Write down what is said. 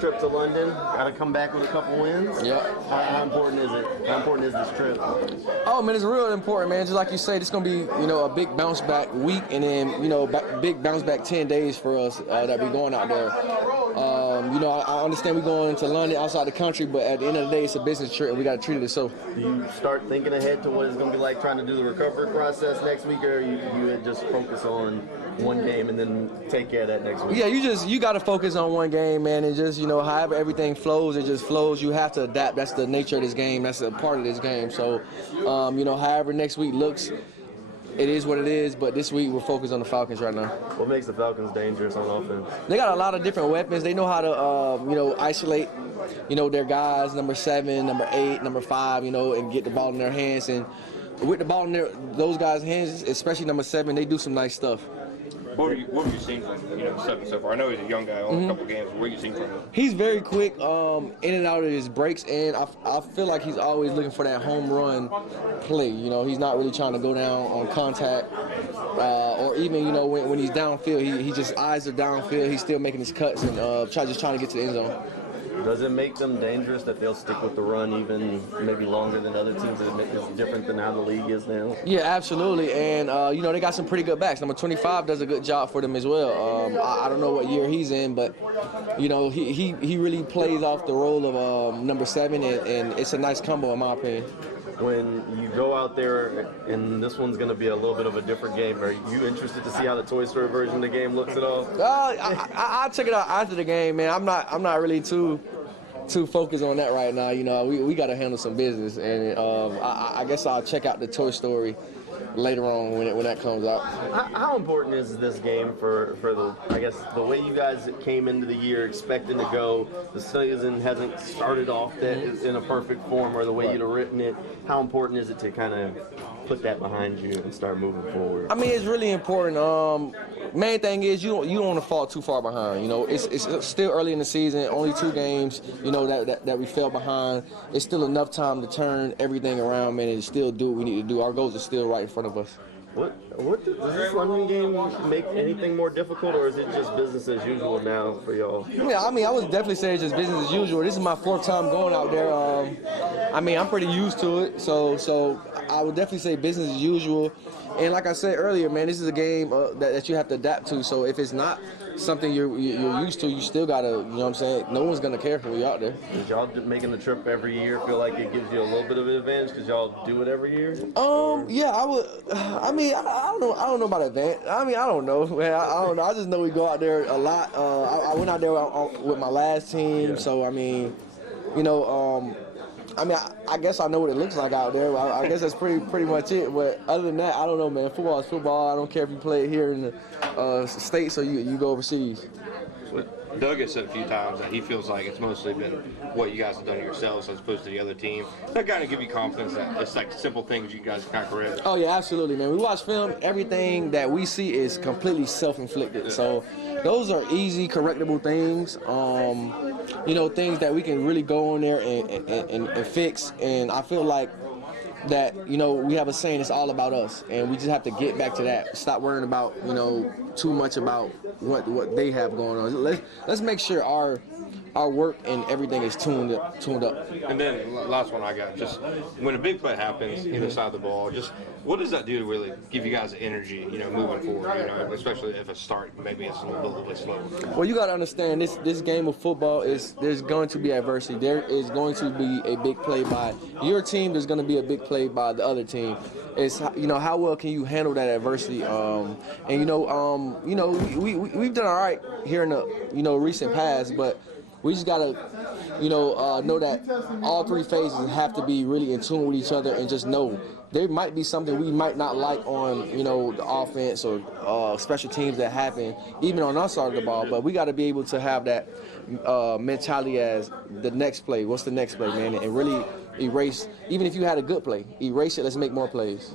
trip to London. Got to come back with a couple wins. Yeah. How important is it? How important is this trip? Oh man, it's real important, man. Just like you say, it's gonna be a big bounce back week, and then big bounce back 10 days for us that we're going out there. I understand we're going to London, outside the country, but at the end of the day, it's a business trip, and we got to treat it so. Do you start thinking ahead to what it's going to be like trying to do the recovery process next week, or you just focus on one game and then take care of that next week? Yeah, you got to focus on one game, man, and just however everything flows, it just flows. You have to adapt. That's the nature of this game. That's a part of this game. So, however next week looks, it is what it is, but this week we're focused on the Falcons right now. What makes the Falcons dangerous on offense? They got a lot of different weapons. They know how to, isolate, their guys, number 7, number 8, number 5, and get the ball in their hands. And with the ball in those guys' hands, especially number 7, they do some nice stuff. What have you seen from Seven so far? I know he's a young guy, only a couple games. What have you seen from him? He's very quick, in and out of his breaks, and I feel like he's always looking for that home run play. He's not really trying to go down on contact, or even when he's downfield, he just eyes are downfield. He's still making his cuts and trying to get to the end zone. Does it make them dangerous that they'll stick with the run even maybe longer than other teams? It's different than how the league is now? Yeah, absolutely. And, they got some pretty good backs. Number 25 does a good job for them as well. I don't know what year he's in, but, he really plays off the role of number 7, and it's a nice combo in my opinion. When you go out there, and this one's going to be a little bit of a different game, are you interested to see how the Toy Story version of the game looks at all? I'll check it out after the game, man. I'm not really too focused on that right now. We got to handle some business, and I guess I'll check out the Toy Story later on when that comes out. How important is this game for the way you guys came into the year expecting to go? The season hasn't started off that in a perfect form or the way you'd have written it. How important is it to kind of put that behind you and start moving forward? I mean, it's really important. Main thing is you don't want to fall too far behind. It's still early in the season, only 2 games. That we fell behind. It's still enough time to turn everything around, man, and still do what we need to do. Our goals are still right in front of us. What does this London game make anything more difficult, or is it just business as usual now for y'all? Yeah, I would definitely say it's just business as usual. This is my 4th time going out there. I'm pretty used to it, so I would definitely say business as usual. And like I said earlier, man, this is a game that you have to adapt to. So if it's not something you're used to, you still gotta, no one's gonna care for you out there. Does y'all making the trip every year feel like it gives you a little bit of an advantage because y'all do it every year? Yeah, I would. I don't know about advantage. I don't know, man. I don't know. I just know we go out there a lot. I went out there with my last team, so I guess I know what it looks like out there. I guess that's pretty much it. But other than that, I don't know, man. Football is football. I don't care if you play it here in the States or you go overseas. Doug has said a few times that he feels like it's mostly been what you guys have done yourselves as opposed to the other team. That kind of give you confidence that it's like simple things you guys kind of correct. Oh, yeah, absolutely, man. We watch film. Everything that we see is completely self-inflicted. So those are easy, correctable things, things that we can really go on there and fix. And I feel like that, we have a saying, it's all about us, and we just have to get back to that. Stop worrying about, too much about what they have going on. Let's make sure our work and everything is tuned up. And then last one I got, just when a big play happens either side of the ball, just what does that do to really give you guys energy, moving forward, especially if a start maybe it's a little bit slow? Well, you got to understand this game of football there's going to be adversity. There is going to be a big play by your team. There's going to be a big play by the other team. It's how well can you handle that adversity? We've done all right here in the recent past, but we just gotta, know that all 3 phases have to be really in tune with each other, and just know there might be something we might not like on, the offense or special teams that happen, even on our side of the ball. But we got to be able to have that mentality as the next play. What's the next play, man? And really erase, even if you had a good play, erase it. Let's make more plays.